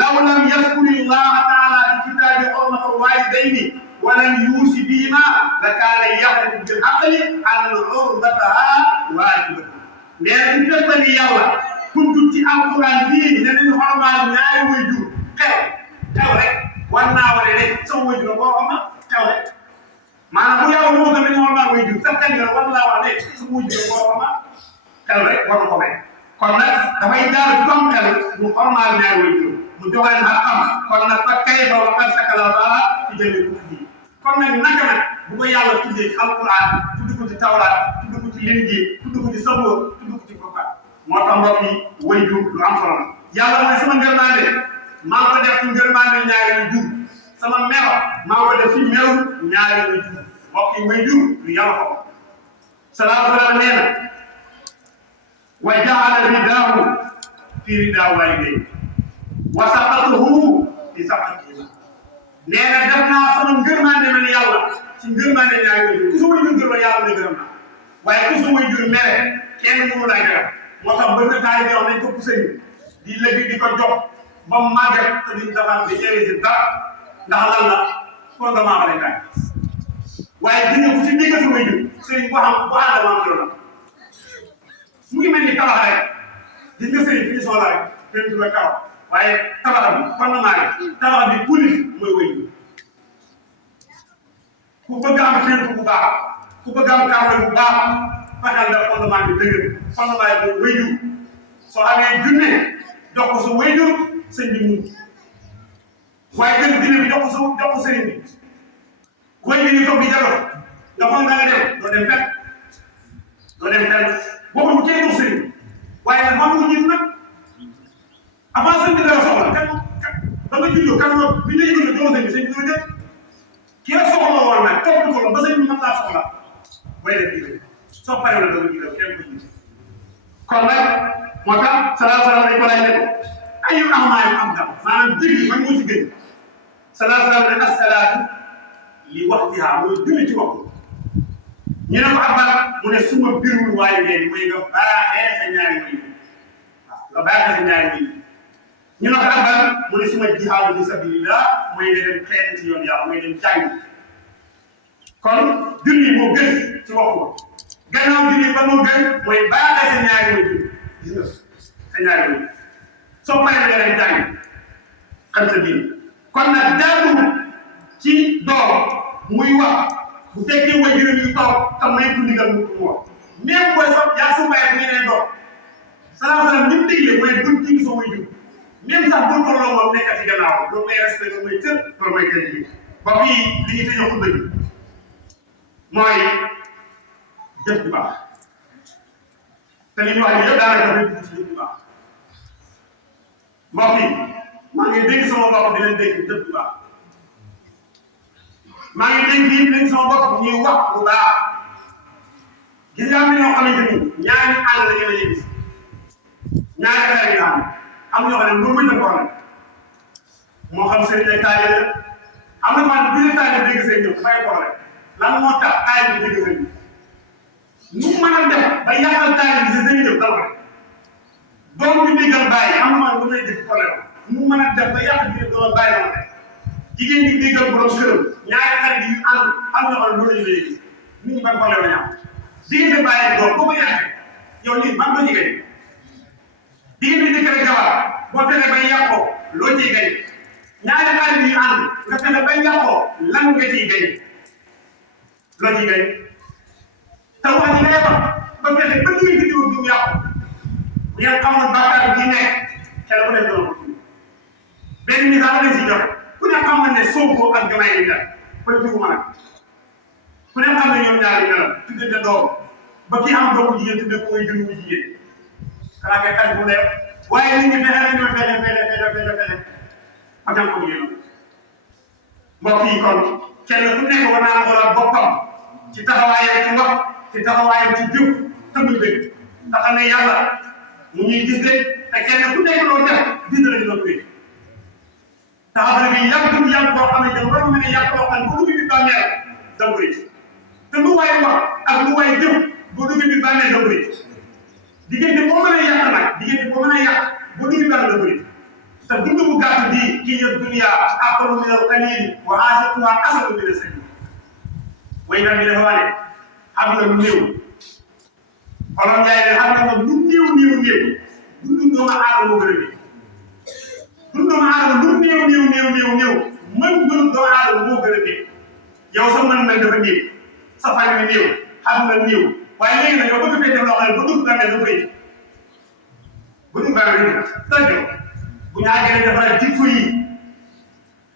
law lam yaskuri llaha taala fi kitabi hurmata alwalidayni walam yuusi bihima la kaana yaxlifu bil aqli an hurmataha waajibatun. nee na bu fekkoon ni yàlla tudd ci alquran fii ne nañu xormaal ñaari waajur xew rek war naa wane ne sama waajur boo xam xew rek maanaam bu yàlla moo gën a ñu xormaal waajur sax kan nga war naa wax ne sama waajur boo xam xew rek war na ko may. kon nag dafay jaar ci comme xel mu xormaal ñaari waajur mu joxe leen xam kon nag fa kayfa wa qad sakala Allaha fi jamiil kutubihi. kon nag naka nag bu ko yàlla tuddee ci alquran tudd ko ci tawraat tudd ko ci linjiil tudd ko ci sabuur tudd ko ci furqaan moo tax mbokk yi waajur lu am solo la. yàlla mooy sama ngërmande maa ngi ko def ci ngërmande ñaari waajur sama melo maa ngi ko def ci meew ñaari waajur mbokk yi waajur lu yàlla ko sallallahu alayhi wa sallam nee na wa jaala ridaahu fi ridaa waalidayhi wa saqatuhu fi saqatihi. nee na def naa sama ngërmande man yàlla ci ngërmande ñaari waajur ku sa waajur gërëm yàlla ne gërëm naa waaye ku sa waajur mere kenn mënu laa gërëm. moo tax bëri na taay bi wax nañ ko sëriñ di léegi di ko jox ba mu màgget te duñ defar di investir dara ndax lan la fondement ba lay taay waaye dina ko ci dégg sa waajur sëriñ bu xam bu ànd am solo la mu ngi mel ni tabax rek gis nga sëriñ fi ñu soxla rek kenn du la kaw waaye tabax bi fondement bi tabax bi kuli mooy waajur ku bëgg am kenn bu baax ku bëgg am kàddu bu baax fexeel nga fondement bi dëgër fondement bi waajur soo amee junne jox ko sa waajur sëñ bi mu waaye gën dina bi jox ko sëriñ bi waajur yi toog di jalo nga foog nga dem doo dem fenn boo ko kenn jox sëriñ waaye nag moom mu jiitu nag avant sëñ bi dara soxla kan ba nga juddoo kan bi ñu yëgul jox sëñ bi sëñ bi dina jël kii la soxla woon nag topp ko ba sëñ bi mën laa soxla way def kii soo paree la dama jiital kenn ko jiitu kon nag moo tax sallallahu alayhi wa sallam dañ ko laaj ne ko ayu ahmaani afdal maanaam julli man moo ci gën sallallahu alayhi wa sallam ne as-salaatu li waqtiha mooy julli ci waxtu ñu ne ko abal mu ne suma birul waaye ngeen mooy nga baaxee sa ñaari way nga baaxee sa ñaari way ñu ne ko abal mu ne suma jihaadu fi sabilillah mooy nga dem xeex ci yoon yàlla mooy dem jàng kon julli moo gën ci waxtu gannaaw julli ba moo gën mooy baaxee sa ñaari way gis nga sa ñaari way soo paree nga dem jàng xam sa biir kon nag jàngul ci doom muy wax bu fekkee waajur yi toog tam may ko ndigal mu wax même booy sax yaa su bàyyi bu yeneen doom sallallahu alayhi wa sallam li mu digle mooy buñ ci sa waajur même sax bul tolloo moom nekk ci gannaaw loolu may respect loolu may cër loolu may kër gi ba fii li ñu tëjoo ko bëgg mooy jëf bu baax te li ñu wax nii yëpp daanaka dafay dugg ci jëf bu baax mbokk yi maa ngi dégg sama bopp di leen dégg jëf bu baax maa ngi dégg sama bopp ñuy wax bu baax gis nga am na ñoo xamante ni ñaari àll la ñu gis ñaari affaire yi am ñoo xam ne lu muy tënkoon nag moo xam sëriñ ak taalibe la am na maanaam bu ñu taalibe dégg seen ñëw dafay problème lan moo tax taalibe dégg seen ñëw nu mu mën a def ba yàqal taalibe si seen ñëw dal doom bi déggal bàyyi am na maanaam bu may dégg problème nu mu mën a def ba yàqal bi doon bàyyi la ma jigéen ñi déggal borom këram ñaari xarit yu ànd am ñoo xam ne loolu la ñuy léegi nit ñi ban problème la ñu am diggante bàyyi doom boo ko yàqee yow lii ban loo ci gañ diggante jëkkër ak jabar boo fexe bay yàqoo loo ciy gañ ñaari xarit yu ànd nga fexe bay yàqoo lan nga ciy gañ loo ciy gañ te wax ji ngay wax ba fexe ba diggante diw diw yàqu bu ngeen xamoon bàkkaar bi nekk xel bu nekk doon benn misaal lañ si joxe ku ne xam ne Sonko ak Diomaye yi mel politique ma nag ku ne xam ne ñoom ñaari melam tuddante doom ba kii am doomu jigéen tudde ko muy jur bu jigéen xanaa kay xaj bu leer waaye nit ñi fexe nañoo fexe ba ngeen ko jigéen mbokk yi kon kenn ku nekk war naa xoolaat boppam ci taxawaayam ci wax ci taxawaayam ci jëf te muy dëgg te xam ne yàlla mu ñuy gis de te kenn ku nekk loo def gis na la dina ko dégg taxawal bi yàgg boo xam ne war na mën a yàgg loo xam ne boo duggee bi bàmmeel da nga koy te lu waay wax ak lu waay jëf boo duggee bi bàmmeel da nga koy diggante boo mën a yàq nag diggante boo mën a yàq boo duggee bàmmeel da nga koy te dund bu gàtt qalbi hiya dunya aqrabu min al-qalil wa aasiquha asadu min as-sabil waykat bi dafa wax ne xam nga lu néew Olof Njaay ne xam nga lu néew dundu doomu aadama moo gën a néew dundu doomu aadama lu néew mën doomu aadama moo gën a néew yow sa mën dafa néew sa fan bi néew xam nga néew waaye léegi nag yow bëgg fee def loo xam ne ba dugg bàmmeel dafa rëy ba dugg bàmmeel dafa bu ñu àggee nañ defaraat jikko yi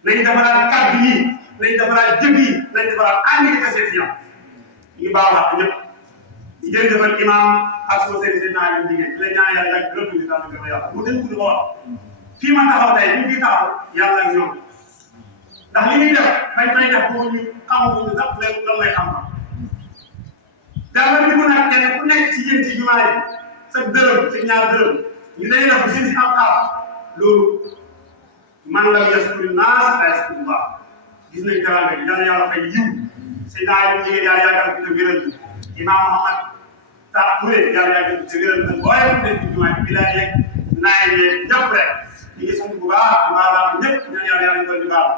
nañ defaraat kàddu yi nañ defaraat jëf yi nañ defaraat ànd ak kese si ñoom ñu baax wax ñëpp di jërëjëfal imam ak soo seen seen naa leen liggéey di la ñaan yàlla yàgg gërëm di daal gërëm yàlla mu dañ ko di ko wax fii ma taxaw tey ñu fi taxaw yàlla ak ñoom ndax li ñuy def bañ koy def pour ñu xamaguñu sax léegi lan lay xam-xam dara bi mu nag kenn ku nekk ci yéen ci jumaa yi sa dërëm sa ñaar dërëm ñu day def seen si am xaar loolu man la yaskuri naas la yaskuri Allah gis nañ teraanga yi yàlla yàlla fay yiw si naa yi jigéen yàlla yàggal fi te wéral imam Muhammad ta mu ne yàlla yàggal fi te wéral te booy mu nekk ci jumaa yi bilaa yeeg naay yeeg ñëpp rek ñu ngi sant bu baax ñëpp ñaan yàlla doon di baax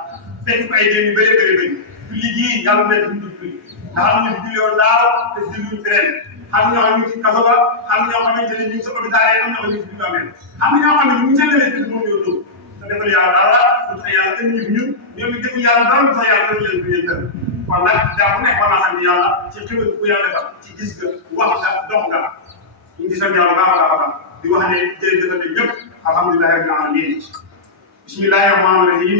fekk ko ay jën yu bëri julli gi yàlla nekk fi mu dul julli ndax am na fi julli woon daaw te julliwuñ fi ren am na ñoo xam ne ñu ngi ci kaso ba am na ñoo xamante ne ñu ngi sa hôpital yi am na ñoo xam ne ñu ngi am na ñoo xam ne ñu ngi seen leen moom ñoo dóor te defal yàlla dara lu tax yàlla kenn ñu fi ñun ñoom it defuñ yàlla dara lu tax yàlla kenn leen fi leen tër kon nag daa ku nekk war naa sant yàlla ci xibaar bu yàlla defal ci gis nga wax nga dox nga ñu ngi sant yàlla baax a baax di wax ne jërëjëf ñëpp alhamdulillahi rabbil alamin bismillahi rahmani rahim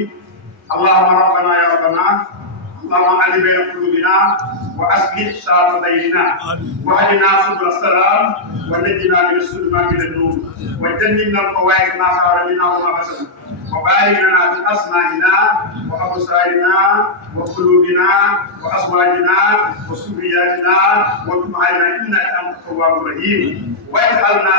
allahumma rabbana ya rabbana اللهم علم بين قلوبنا واصلح شر بيننا واهدنا سبل السلام ونجنا من الظلمات الى النور وجنبنا الفواحش ما ظهر منها وما بطن وبارك لنا في اسمائنا وابصارنا وقلوبنا وازواجنا وذرياتنا وتب علينا انك انت التواب الرحيم واجعلنا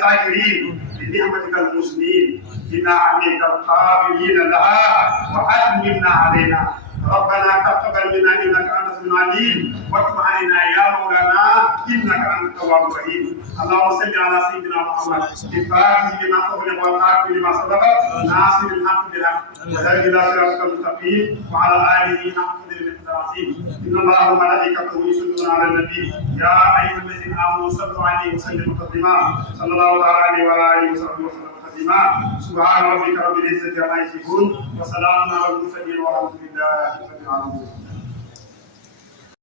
ساكرين لنعمتك المسلمين إنا عليك القابلين لها وأتممنا علينا ربنا تقبل منا انك انت السميع العليم وتب علينا يا مولانا انك انت التواب الرحيم اللهم صل على سيدنا محمد الفاتح لما أغلق والخاتم لما سبق ناصر الحق بالحق والهادي الى صراطك المستقيم وعلى اله حق قدر العظيم ان الله وملائكته يصلون على النبي يا ايها الذين امنوا صلوا عليه وسلموا تسليما صلى الله عليه وعلى اله وصحبه وسلم سبحان ربك رب العزة عما يصفون وسلام على المرسلين والحمد لله رب العالمين